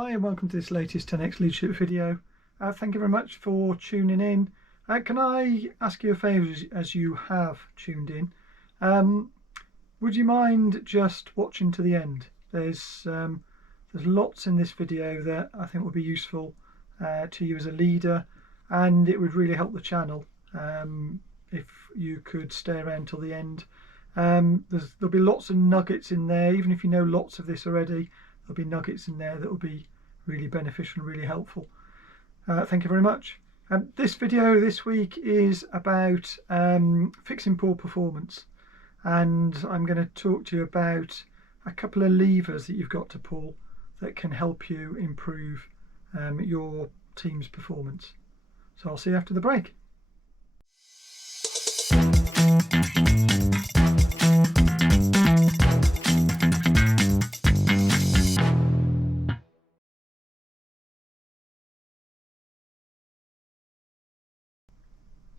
Hi and welcome to this latest 10x leadership video. Thank you very much for tuning in. Can I ask you a favour as you have tuned in? Would you mind just watching to the end? There's lots in this video that I think will be useful to you as a leader, and it would really help the channel if you could stay around till the end. There'll be lots of nuggets in there. Even if you know lots of this already, there'll be nuggets in there that will be really beneficial and really helpful. Thank you very much. This video this week is about fixing poor performance, and I'm going to talk to you about a couple of levers that you've got to pull that can help you improve your team's performance. So I'll see you after the break.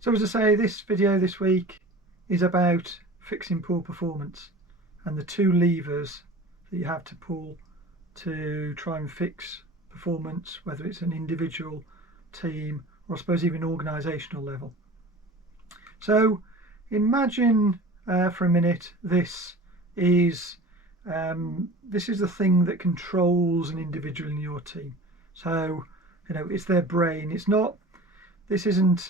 So as I say, this video this week is about fixing poor performance and the two levers that you have to pull to try and fix performance, whether it's an individual, team, or I suppose even organisational level. So imagine for a minute this is the thing that controls an individual in your team. So it's their brain. This isn't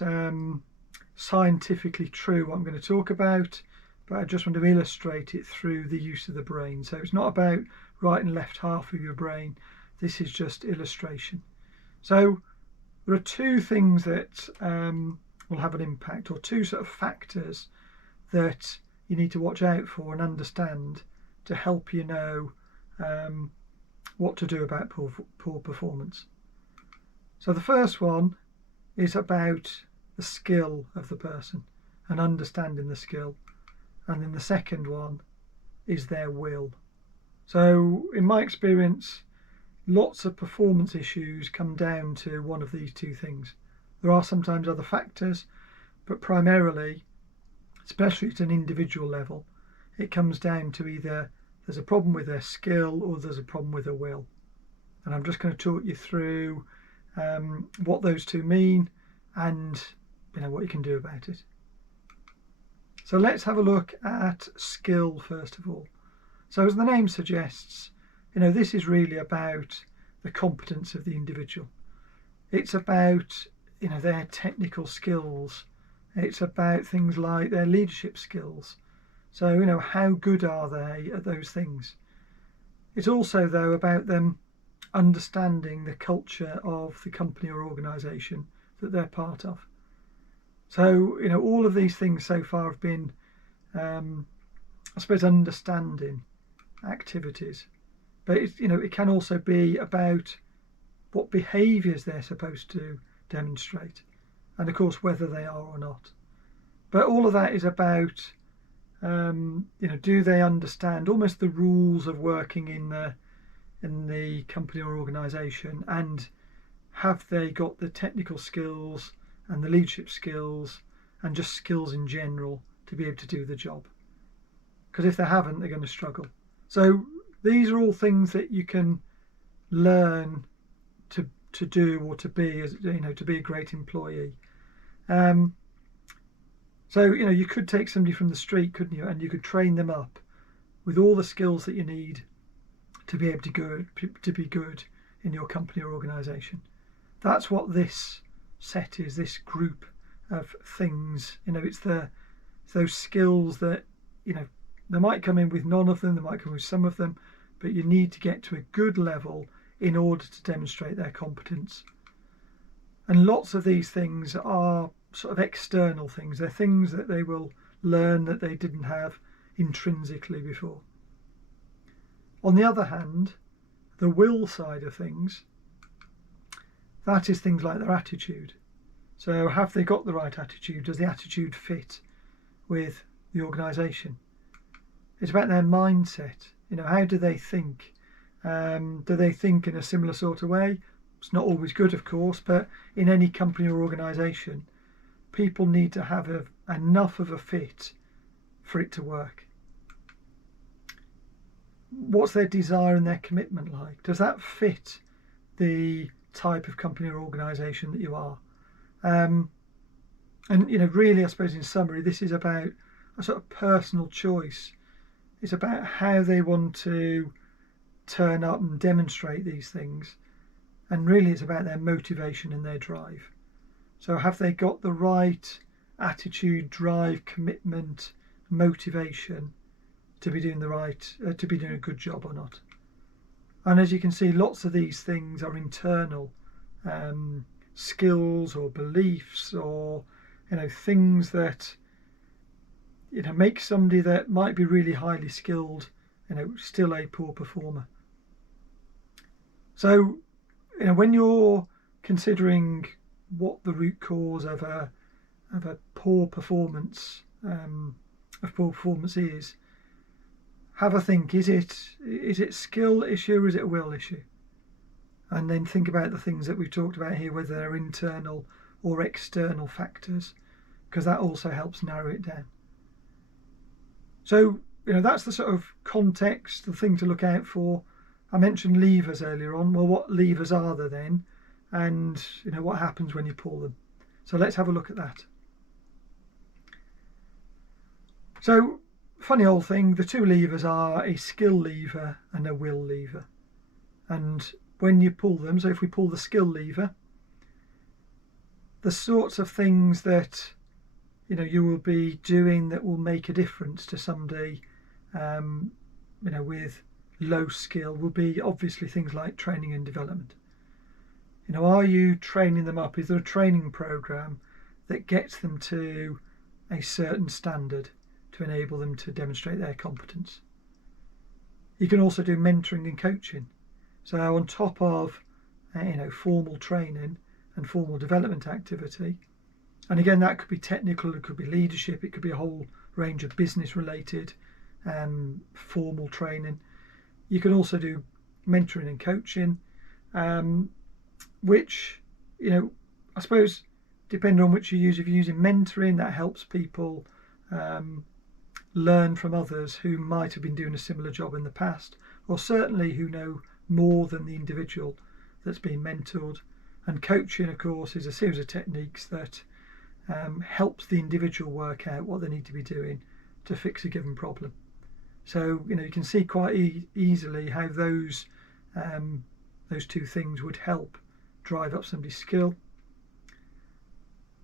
scientifically true what I'm going to talk about, but I just want to illustrate it through the use of the brain. So it's not about right and left half of your brain. This is just illustration. So there are two things that will have an impact, or two sort of factors that you need to watch out for and understand to help you know what to do about poor performance. So the first one is about the skill of the person and understanding the skill, and then the second one is their will. So in my experience, lots of performance issues come down to one of these two things. There are sometimes other factors, but primarily, especially at an individual level, it comes down to either there's a problem with their skill or there's a problem with their will. And I'm just going to talk you through what those two mean and what you can do about it. So let's have a look at skill first of all. So as the name suggests, this is really about the competence of the individual. It's about their technical skills. It's about things like their leadership skills. So how good are they at those things? It's also though about them understanding the culture of the company or organisation that they're part of. So all of these things so far have been I suppose understanding activities, but it can also be about what behaviours they're supposed to demonstrate, and of course whether they are or not. But all of that is about do they understand almost the rules of working in the company or organisation, and have they got the technical skills and the leadership skills and just skills in general to be able to do the job? Because if they haven't, they're going to struggle. So these are all things that you can learn to do or to be, as to be a great employee. So you could take somebody from the street, couldn't you, and you could train them up with all the skills that you need to be able to be good in your company or organisation. That's what this set is, this group of things. It's those skills that they might come in with none of them, they might come with some of them, but you need to get to a good level in order to demonstrate their competence. And lots of these things are sort of external things. They're things that they will learn that they didn't have intrinsically before. On the other hand, the will side of things, that is things like their attitude. So have they got the right attitude? Does the attitude fit with the organisation? It's about their mindset. How do they think? Do they think in a similar sort of way? It's not always good, of course, but in any company or organisation, people need to have enough of a fit for it to work. What's their desire and their commitment like? Does that fit the type of company or organisation that you are. And really, I suppose in summary, this is about a sort of personal choice. It's about how they want to turn up and demonstrate these things, and really it's about their motivation and their drive. So have they got the right attitude, drive, commitment, motivation to be doing to be doing a good job or not? And as you can see, lots of these things are internal skills or beliefs, or things that make somebody that might be really highly skilled still a poor performer. So when you're considering what the root cause of a poor performance is, have a think. Is it skill issue, or is it a will issue? And then think about the things that we've talked about here, whether they're internal or external factors, because that also helps narrow it down. So that's the sort of context, the thing to look out for. I mentioned levers earlier on. Well, what levers are there then, and what happens when you pull them? So let's have a look at that. So, funny old thing, the two levers are a skill lever and a will lever. And when you pull them, so if we pull the skill lever, the sorts of things that you will be doing that will make a difference to somebody with low skill will be obviously things like training and development. Are you training them up? Is there a training program that gets them to a certain standard to enable them to demonstrate their competence? You can also do mentoring and coaching. So on top of formal training and formal development activity, and again that could be technical, it could be leadership, it could be a whole range of business related formal training. You can also do mentoring and coaching, which I suppose depending on which you use. If you're using mentoring, that helps people learn from others who might have been doing a similar job in the past, or certainly who know more than the individual that's being mentored. And coaching, of course, is a series of techniques that helps the individual work out what they need to be doing to fix a given problem. So you can see quite easily how those two things would help drive up somebody's skill.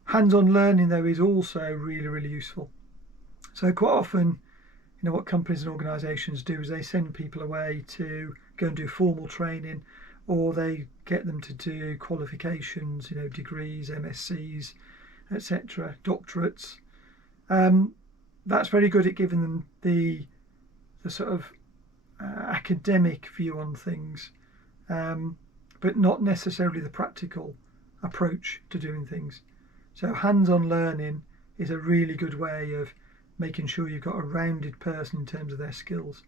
Hands-on learning, though, is also really, really useful. So quite often, what companies and organisations do is they send people away to go and do formal training, or they get them to do qualifications, degrees, MScs, etc., doctorates. That's very good at giving them the sort of academic view on things, but not necessarily the practical approach to doing things. So hands-on learning is a really good way of making sure you've got a rounded person in terms of their skills.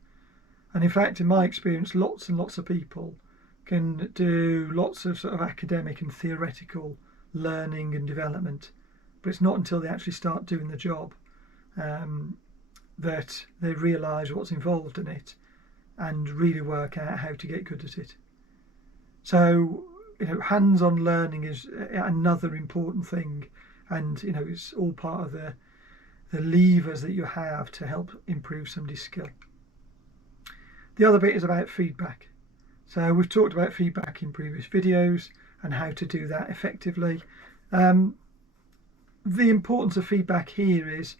And in fact, in my experience, lots and lots of people can do lots of sort of academic and theoretical learning and development, but it's not until they actually start doing the job that they realise what's involved in it and really work out how to get good at it. So hands-on learning is another important thing, and it's all part of the levers that you have to help improve somebody's skill. The other bit is about feedback. So we've talked about feedback in previous videos and how to do that effectively. The importance of feedback here is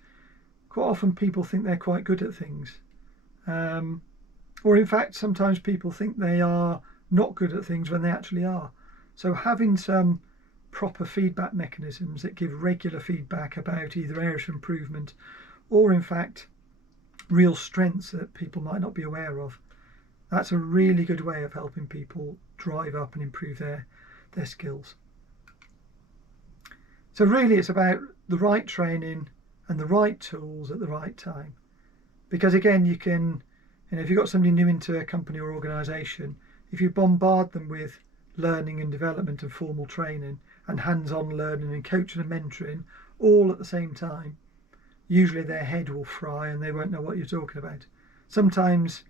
quite often people think they're quite good at things, or in fact sometimes people think they are not good at things when they actually are. So having some proper feedback mechanisms that give regular feedback about either areas of improvement or in fact real strengths that people might not be aware of, that's a really good way of helping people drive up and improve their skills. So really it's about the right training and the right tools at the right time, because again you can, if you've got somebody new into a company or organisation, if you bombard them with learning and development and formal training and hands-on learning and coaching and mentoring all at the same time, usually their head will fry and they won't know what you're talking about. Sometimes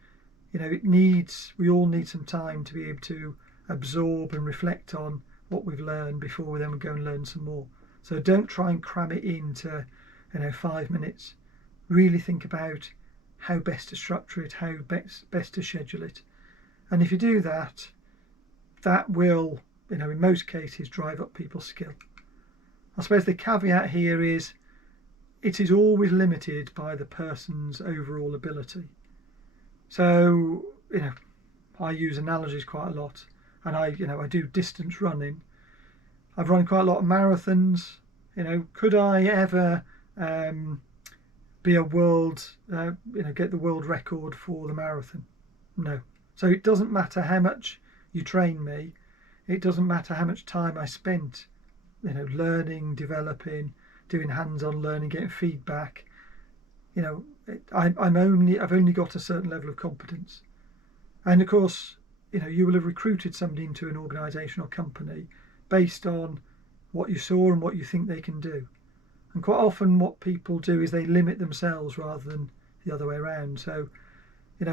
we all need some time to be able to absorb and reflect on what we've learned before we then go and learn some more. So don't try and cram it into 5 minutes. Really think about how best to structure it, how best to schedule it. And if you do that, that will, in most cases, drive up people's skill. I suppose the caveat here is it is always limited by the person's overall ability. So, I use analogies quite a lot, and I do distance running. I've run quite a lot of marathons. Could I ever be a world, get the world record for the marathon? No. So it doesn't matter how much you train me. It doesn't matter how much time I spent, learning, developing, doing hands-on learning, getting feedback. I've only got a certain level of competence. And of course, you will have recruited somebody into an organisation or company based on what you saw and what you think they can do. And quite often what people do is they limit themselves rather than the other way around. So,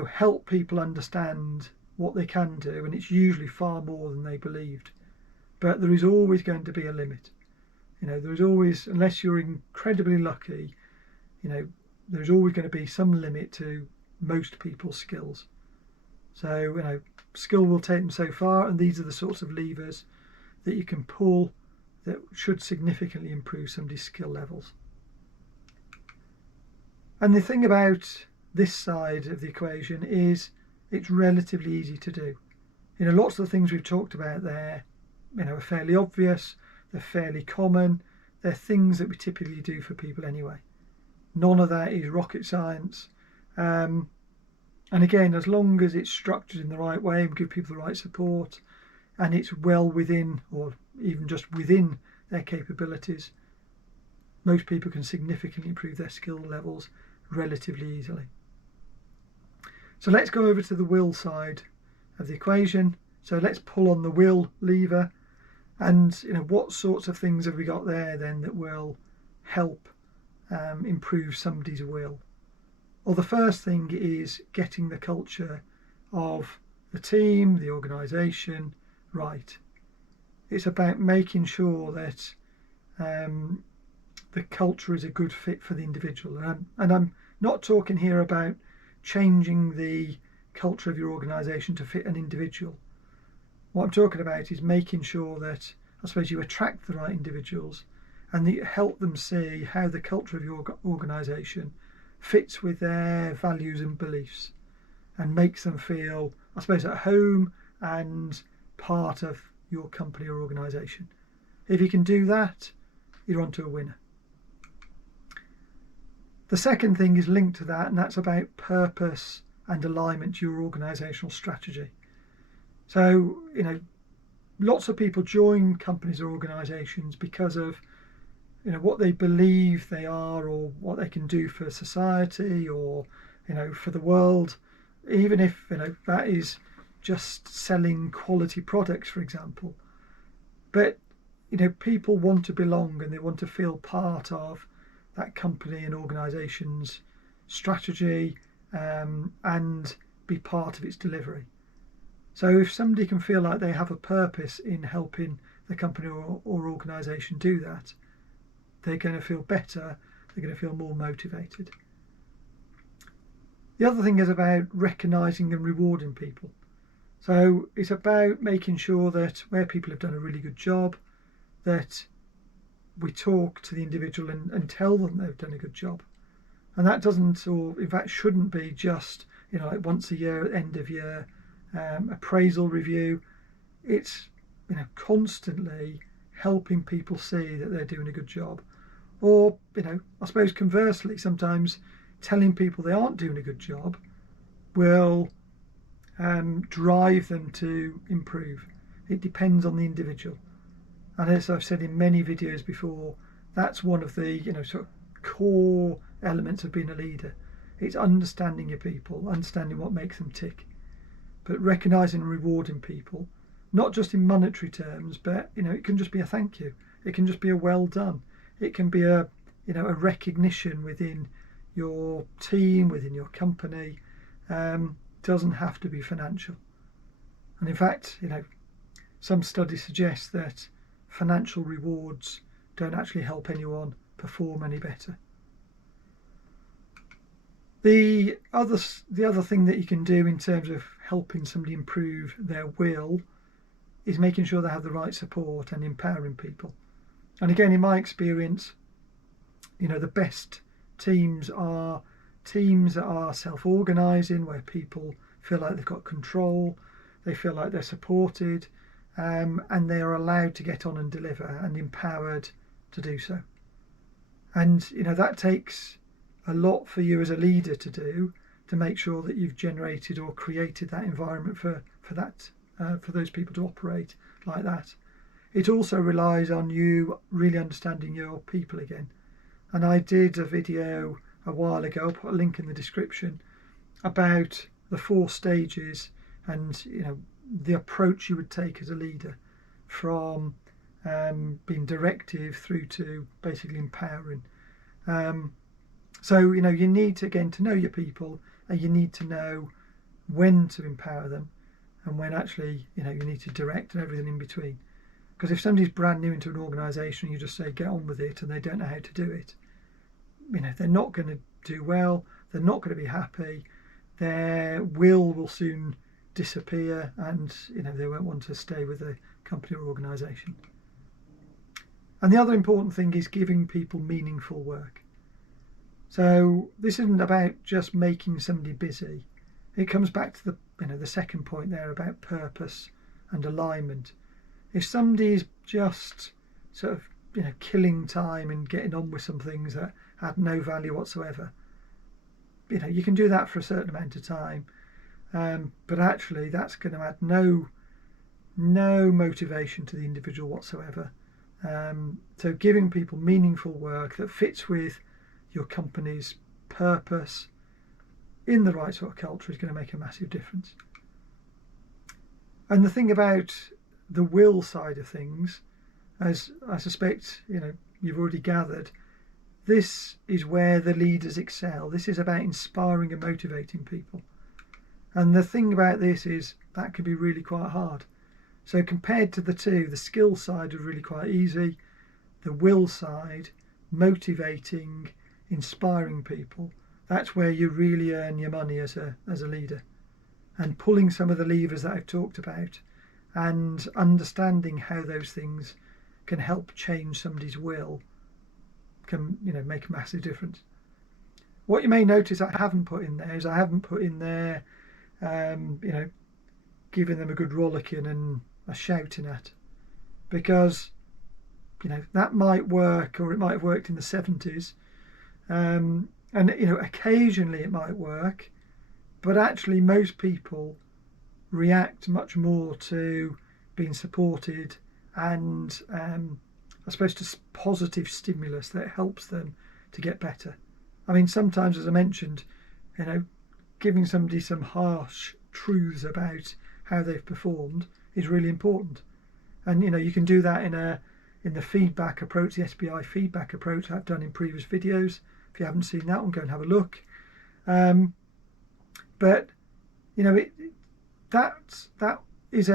help people understand what they can do, and it's usually far more than they believed. But there is always going to be a limit. There is always, unless you're incredibly lucky, there's always going to be some limit to most people's skills. So, skill will take them so far, and these are the sorts of levers that you can pull that should significantly improve somebody's skill levels. And the thing about this side of the equation is it's relatively easy to do. Lots of the things we've talked about there, are fairly obvious, they're fairly common, they're things that we typically do for people anyway. None of that is rocket science. And again, as long as it's structured in the right way and give people the right support, and it's well within, or even just within, their capabilities, most people can significantly improve their skill levels relatively easily. So let's go over to the will side of the equation. So let's pull on the will lever, and what sorts of things have we got there then that will help improve somebody's will? Well, the first thing is getting the culture of the team, the organisation, right. It's about making sure that the culture is a good fit for the individual. And I'm not talking here about changing the culture of your organisation to fit an individual. What I'm talking about is making sure that, I suppose, you attract the right individuals and that you help them see how the culture of your organisation fits with their values and beliefs and makes them feel, I suppose, at home and part of your company or organisation. If you can do that, you're onto a winner. The second thing is linked to that, and that's about purpose and alignment to your organisational strategy. So, lots of people join companies or organisations because of what they believe they are, or what they can do for society, or for the world, even if that is just selling quality products, for example. But people want to belong, and they want to feel part of that company and organisation's strategy, and be part of its delivery. So if somebody can feel like they have a purpose in helping the company or organisation do that, they're going to feel better, they're going to feel more motivated. The other thing is about recognising and rewarding people. So it's about making sure that where people have done a really good job, that we talk to the individual and tell them they've done a good job. And that doesn't, or in fact shouldn't be just, like once a year, end of year, appraisal review. It's, constantly helping people see that they're doing a good job. Or, I suppose conversely, sometimes telling people they aren't doing a good job will drive them to improve. It depends on the individual. And as I've said in many videos before, that's one of the sort of core elements of being a leader. It's understanding your people, understanding what makes them tick, but recognising and rewarding people, not just in monetary terms, but it can just be a thank you. It can just be a well done. It can be a a recognition within your team, within your company. Doesn't have to be financial. And in fact, some studies suggest that financial rewards don't actually help anyone perform any better. The other thing that you can do in terms of helping somebody improve their will is making sure they have the right support and empowering people. And again, in my experience, the best teams are teams that are self-organising, where people feel like they've got control, they feel like they're supported, and they are allowed to get on and deliver and empowered to do so. And that takes a lot for you as a leader to do, to make sure that you've generated or created that environment for those people to operate like that. It also relies on you really understanding your people again. And I did a video a while ago, I'll put a link in the description, about the 4 stages and the approach you would take as a leader, from being directive through to basically empowering. So you need to know your people, and you need to know when to empower them and when actually you need to direct and everything in between. Because if somebody's brand new into an organisation, you just say get on with it, and they don't know how to do it, they're not going to do well, they're not going to be happy, their will soon disappear, and they won't want to stay with the company or organisation. And the other important thing is giving people meaningful work. So this isn't about just making somebody busy. It comes back to the second point there about purpose and alignment. If somebody is just sort of killing time and getting on with some things that have no value whatsoever, you can do that for a certain amount of time, but actually that's going to add no motivation to the individual whatsoever. So giving people meaningful work that fits with your company's purpose in the right sort of culture is going to make a massive difference. And the thing about the will side of things, as I suspect you've already gathered, this is where the leaders excel. This is about inspiring and motivating people. And the thing about this is that can be really quite hard. So compared to the two, the skill side is really quite easy. The will side, motivating, inspiring people, that's where you really earn your money as a leader. And pulling some of the levers that I've talked about and understanding how those things can help change somebody's will can make a massive difference. What you may notice I haven't put in there is I haven't put in there giving them a good rollicking and a shouting at, because that might work, or it might have worked in the 70s, and occasionally it might work, but actually most people react much more to being supported and I suppose to positive stimulus that helps them to get better. I mean, sometimes, as I mentioned, giving somebody some harsh truths about how they've performed is really important. And you can do that in the feedback approach, the SBI feedback approach I've done in previous videos. If you haven't seen that one, go and have a look. But that is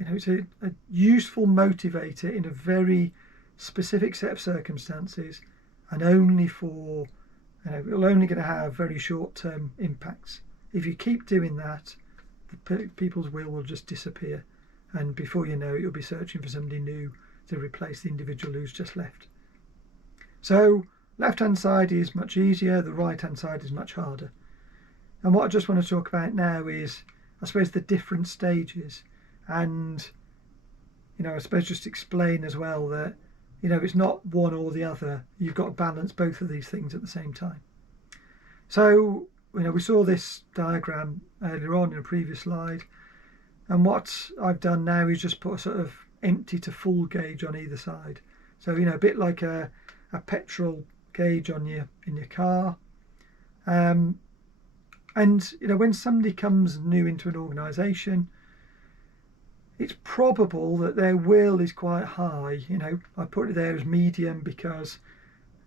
it's a useful motivator in a very specific set of circumstances, and only for it'll only going to have very short-term impacts. If you keep doing that, people's will just disappear, and before you know it, you'll be searching for somebody new to replace the individual who's just left. So left-hand side is much easier, the right-hand side is much harder. And what I just want to talk about now is, I suppose, the different stages, and I suppose just explain as well that it's not one or the other. You've got to balance both of these things at the same time. So we saw this diagram earlier on in a previous slide, and what I've done now is just put a sort of empty to full gauge on either side. So a bit like a petrol gauge in your car. And when somebody comes new into an organisation, it's probable that their will is quite high. I put it there as medium because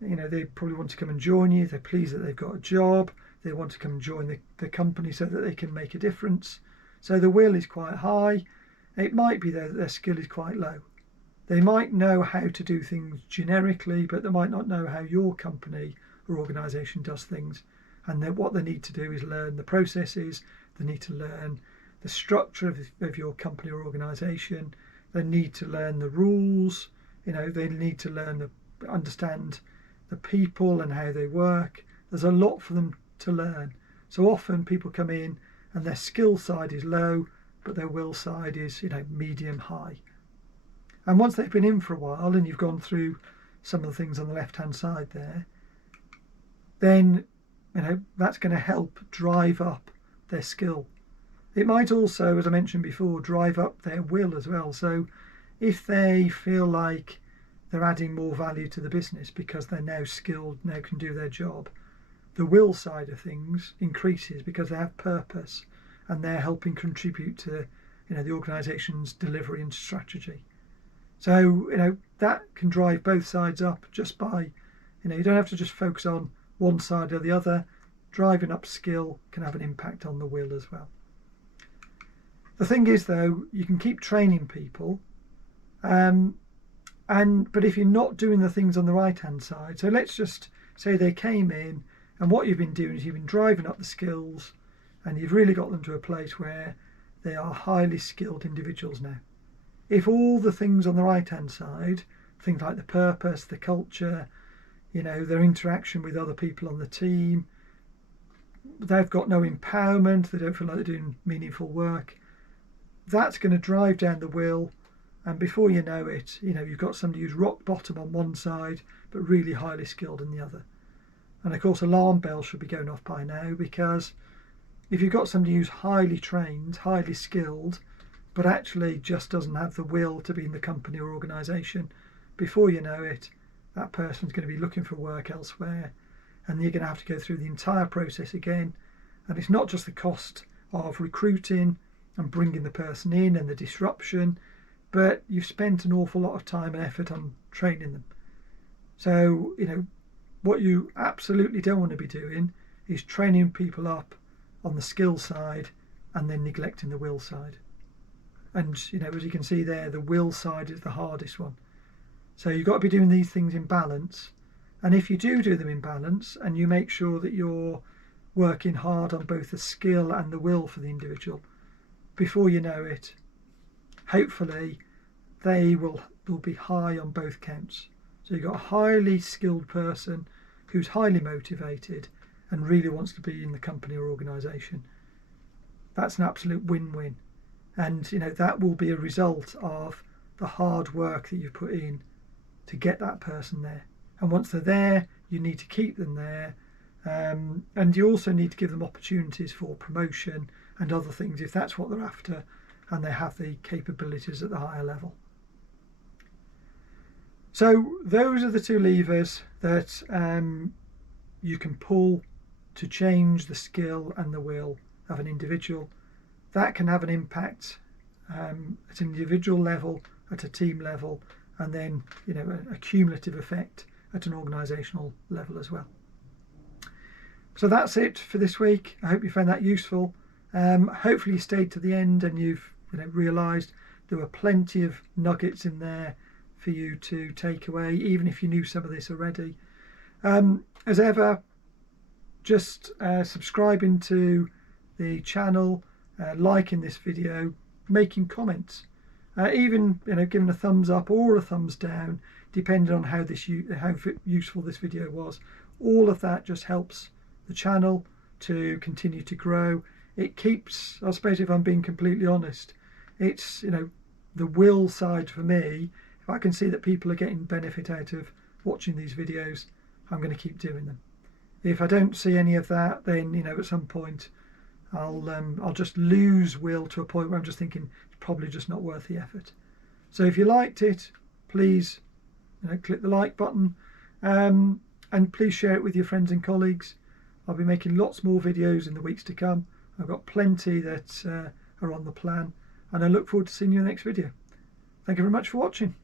they probably want to come and join you. They're pleased that they've got a job. They want to come and join the company so that they can make a difference. So the will is quite high, It might be that their skill is quite low. They might know how to do things generically, but they might not know how your company or organisation does things. And then what they need to do is learn the processes, they need to learn the structure of your company or organisation, they need to learn the rules, they need to understand the people and how they work. There's a lot for them to learn. So often people come in and their skill side is low, but their will side is medium high. And once they've been in for a while and you've gone through some of the things on the left hand side there, then that's going to help drive up their skill. It might also, as I mentioned before, drive up their will as well. So if they feel like they're adding more value to the business because they're now skilled, now can do their job, the will side of things increases because they have purpose and they're helping contribute to the organisation's delivery and strategy. So that can drive both sides up just by you don't have to just focus on one side or the other. Driving up skill can have an impact on the will as well. The thing is though, you can keep training people, but if you're not doing the things on the right hand side, so let's just say they came in and what you've been doing is you've been driving up the skills and you've really got them to a place where they are highly skilled individuals now. If all the things on the right hand side, things like the purpose, the culture, their interaction with other people on the team, they've got no empowerment, they don't feel like they're doing meaningful work, that's going to drive down the will, and before you know it, you've got somebody who's rock bottom on one side but really highly skilled on the other. And of course alarm bells should be going off by now, because if you've got somebody who's highly trained, highly skilled, but actually just doesn't have the will to be in the company or organisation, before you know it, that person's going to be looking for work elsewhere, and you're going to have to go through the entire process again. And it's not just the cost of recruiting and bringing the person in and the disruption, but you've spent an awful lot of time and effort on training them. So what you absolutely don't want to be doing is training people up on the skill side and then neglecting the will side. And as you can see there, the will side is the hardest one. So you've got to be doing these things in balance. And if you do them in balance and you make sure that you're working hard on both the skill and the will for the individual, before you know it, hopefully they will be high on both counts. So you've got a highly skilled person who's highly motivated and really wants to be in the company or organisation. That's an absolute win-win. And that will be a result of the hard work that you've put in to get that person there. And once they're there, you need to keep them there, and you also need to give them opportunities for promotion and other things if that's what they're after and they have the capabilities at the higher level. So those are the two levers that you can pull to change the skill and the will of an individual. That can have an impact at an individual level, at a team level, and then a cumulative effect at an organisational level as well. So that's it for this week. I hope you found that useful. Hopefully you stayed to the end and you've realised there were plenty of nuggets in there for you to take away, even if you knew some of this already. As ever, just subscribing to the channel, liking this video, making comments, even giving a thumbs up or a thumbs down, depending on how useful this video was. All of that just helps the channel to continue to grow. It keeps, I suppose, if I'm being completely honest, it's the will side for me. If I can see that people are getting benefit out of watching these videos, I'm going to keep doing them. If I don't see any of that, then at some point I'll just lose will to a point where I'm just thinking it's probably just not worth the effort. So if you liked it, please click the like button, and please share it with your friends and colleagues. I'll be making lots more videos in the weeks to come. I've got plenty that are on the plan, and I look forward to seeing you in the next video. Thank you very much for watching.